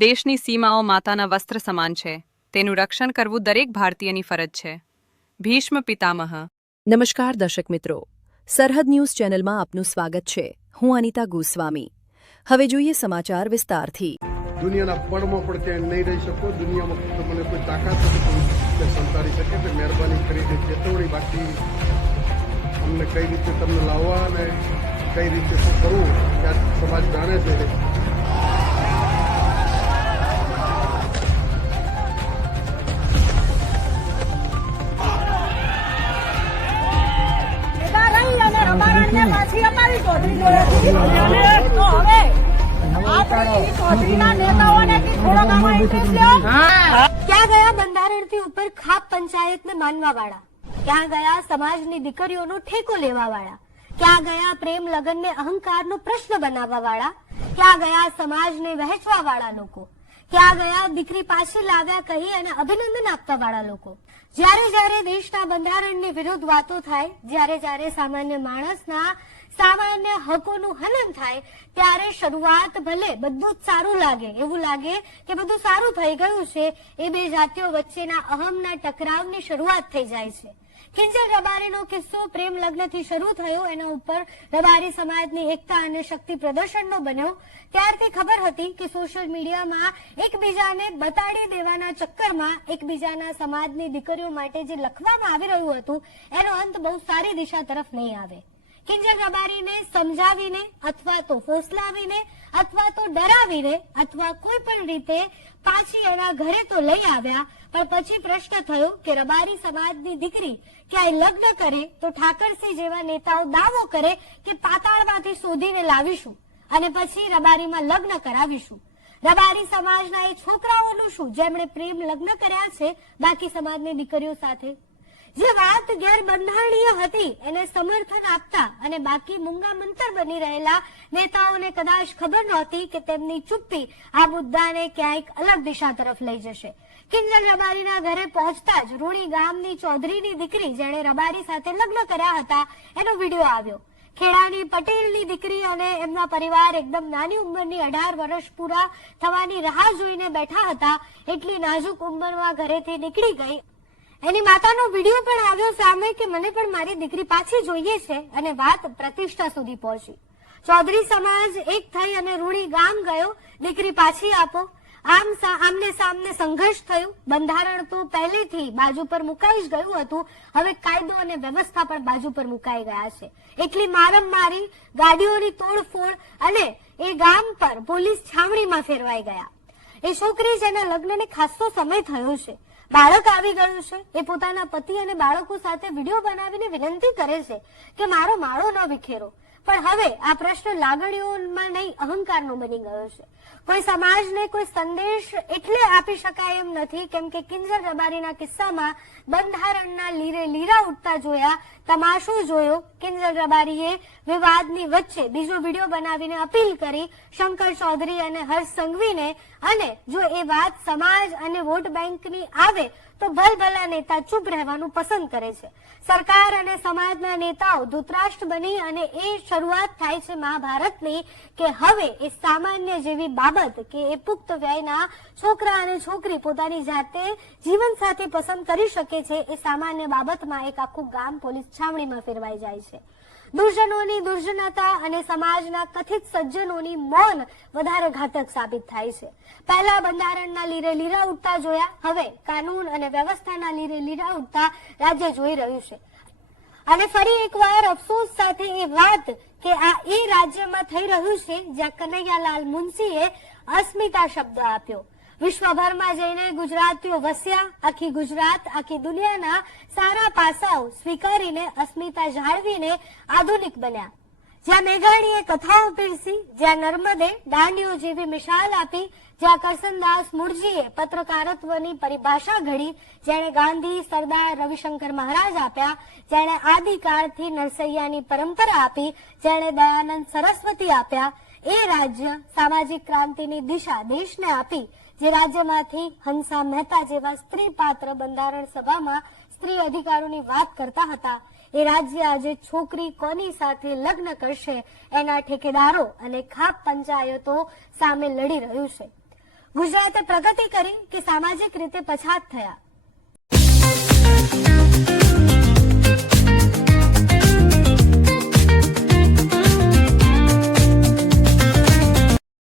દેશની સીમાઓ માતાના વસ્ત્ર સમાન છે. તેનું રક્ષણ કરવું દરેક ભારતીયની ફરજ છે. ભીષ્મ પિતામહ. નમસ્કાર દર્શક મિત્રો, સરહદ ન્યૂઝ ચેનલમાં આપનું સ્વાગત છે. હું અનિતા ગોસ્વામી. હવે જોઈએ સમાચાર વિસ્તારથી. દુનિયાના પળમાં પણ ત્યાં નહીં રહી શકો. દુનિયામાં તમને કોઈ તાકાત નથી સંતાડી શકે એટલે મહેરબાની કરીને ચેતવણી બાકી અમને કઈ રીતે તમને લાવવા અને કઈ રીતે શું કરવું ત્યાં સમાજ જાણે છે. ક્યાં ગયા બંધારણથી ઉપર ખાપ પંચાયતને માનવા વાળા? ક્યાં ગયા સમાજની દીકરીઓનો ઠેકો લેવા વાળા? ક્યાં ગયા પ્રેમ લગ્નને અહંકારનો પ્રશ્ન બનાવવા વાળા? ક્યાં ગયા સમાજને વહેંચવા વાળા લોકો? ક્યાં ગયા દીકરી પાછી લાવ્યા કહી અને અભિનંદન આપવા વાળા લોકો? જ્યારે જ્યારે દેશના બંધારણની વિરુદ્ધ વાતો થાય, જ્યારે સામાન્ય માણસના સામાન્ય હકોનું હનન થાય, ત્યારે શરૂઆત ભલે બધું જ સારું લાગે, એવું લાગે કે બધું સારું થઈ ગયું છે. એ બે જાતિઓ વચ્ચેના અહમના ટકરાવની શરૂઆત થઈ જાય છે. કિંજલ રબારીનો કિસ્સો પ્રેમ લગ્નથી શરૂ થયો. એના ઉપર રબારી સમાજની એકતા અને શક્તિ પ્રદર્શનનો બન્યો. ત્યારથી ખબર હતી કે સોશિયલ મીડિયામાં એકબીજાને બતાડી દેવાના ચક્કરમાં એકબીજાના સમાજની દીકરીઓ માટે જે લખવામાં આવી રહ્યું હતું, એનો અંત બહુ સારી દિશા તરફ નહીં આવે. કિંજલ રબારીને સમજાવીને અથવા તો ફોસલાવીને અથવા તો ડરાવીને અથવા કોઈ પણ રીતે પાછી એના ઘરે તો લઈ આવ્યા, પણ પછી પ્રશ્ન થયો કે રબારી સમાજની દીકરી ક્યાંય લગ્ન કરે તો ઠાકરસિંહ જેવા નેતાઓ દાવો કરે કે પાતાળમાંથી શોધીને લાવીશું અને પછી રબારીમાં લગ્ન કરાવીશું. રબારી સમાજના એ છોકરાઓનું શું જેમણે પ્રેમ લગ્ન કર્યા છે બાકી સમાજની દીકરીઓ સાથે? જે વાત ગેરબંધારણીય હતી એને સમર્થન આપતા અને બાકી મૂંગા મંતર બની રહેલા નેતાઓને કદાચ ખબર નહોતી કે તેમની ચૂપ્પી આ મુદ્દાને ક્યાંક અલગ દિશા તરફ લઈ જશે. કિંજલ રબારીના ઘરે પહોંચતા જ રૂણી ગામની ચૌધરીની દીકરી જેણે રબારી સાથે લગ્ન કર્યા હતા એનો વિડીયો આવ્યો. ખેડાની પટેલની દીકરી અને એમના પરિવાર એકદમ નાની ઉંમરની 18 વર્ષ પૂરા થવાની રાહ જોઈને બેઠા હતા. એટલી નાજુક ઉંમરમાં ઘરેથી નીકળી ગઈ. એની માતાનો વિડીયો પણ આવ્યો સામે કે મને પણ મારી દીકરી પાછી જોઈએ છે અને વાત પ્રતિષ્ઠા સુધી પહોંચી. ચૌધરી સમાજ એક થઈ અને રૂણી ગામ ગયો, દીકરી પાછી આપો. આમને સામને સંઘર્ષ થયું. બંધારણ તો પહેલેથી બાજુ પર મુકાઈ જ ગયું હતું, હવે કાયદો અને વ્યવસ્થા પણ બાજુ પર મુકાઈ ગયા છે. એટલી મારમમારી, ગાડીઓની તોડફોડ અને એ ગામ પર પોલીસ છાવણીમાં ફેરવાઈ ગયા. એ છોકરી જેના લગ્નને ખાસો સમય થયો છે, બાળક આવી ગયું છે, એ પોતાના પતિ અને બાળકો સાથે વિડીયો બનાવીને વિનંતી કરે છે કે મારો માળો ન વિખેરો. પણ હવે આ પ્રશ્ન લાગણીઓમાં નહીં અહંકારનો બની ગયો છે. કોઈ સમાજને કોઈ સંદેશ એટલે આપી શકાય એમ નથી, કેમ કે કિંજલ રબારીના કિસ્સામાં બંધારણના લીરે લીરા ઉઠતા જોયા, તમાશો જોયો. કિંજલ રબારીએ વિવાદની વચ્ચે બીજો વિડીયો બનાવીને અપીલ કરી શંકર ચૌધરી અને હર્ષ સંઘવીને, અને જો એ વાત સમાજ અને વોટ બેંકની આવે તો ભલભલા નેતા ચૂપ રહેવાનું પસંદ કરે છે. સરકાર અને સમાજના નેતાઓ ધૃતરાષ્ટ્ર બની અને એ શરૂઆત થાય છે મહાભારતની કે હવે એ સામાન્ય જેવી બાબત કે એ પુખ્ત વયના છોકરા અને છોકરી પોતાની જાતે જીવન સાથે પસંદ કરી શકે છે, એ સામાન્ય બાબતમાં એક આખું ગામ પોલીસ છાવણીમાં ફેરવાઈ જાય છે. દુર્જનોની દુર્જનતા અને સમાજના કથિત સજ્જનોની મૌન વધારે ઘાતક સાબિત થાય છે. પહેલા બંધારણના લીરે લીરા ઉઠતા જોયા, હવે કાનૂન અને વ્યવસ્થાના લીરે લીરા ઉઠતા રાજ્ય જોઈ રહ્યું છે. અને ફરી એકવાર અફસોસ સાથે એ વાત કે આ એ રાજ્યમાં થઈ રહ્યું છે જ્યાં કનૈયાલાલ મુનશીએ અસ્મિતા શબ્દ આપ્યો. વિશ્વભરમાં જઈને ગુજરાતીઓ વસ્યા, આખી ગુજરાત આખી દુનિયાના સારા પાસાઓ સ્વીકારીને અસ્મિતા જાળવીને આધુનિક બન્યા. જ્યાં મેઘાણીએ કથાઓ પીરસી, જ્યાં નર્મદે દાંડીઓ જેવી મિસાલ આપી, જ્યાં કરસનદાસ મુરજીએ પત્રકારત્વની પરિભાષા ઘડી, જેણે ગાંધી, સરદાર, રવિશંકર મહારાજ આપ્યા, જેણે આદિકાળથી નરસૈયાની પરંપરા આપી, જેણે દયાનંદ સરસ્વતી આપ્યા, એ રાજ્ય સામાજિક ક્રાંતિની દિશા દેશને આપી, જે રાજ્યમાંથી હંસા મહેતા જેવા સ્ત્રી પાત્ર બંધારણ સભામાં સ્ત્રી અધિકારોની વાત કરતા હતા, એ રાજ્ય આજે છોકરી કોની સાથે લગ્ન કરશે એના ઠેકેદારો અને ખાપ પંચાયતો સામે લડી રહ્યું છે. ગુજરાતે પ્રગતિ કરી કે સામાજિક રીતે પછાત થયા?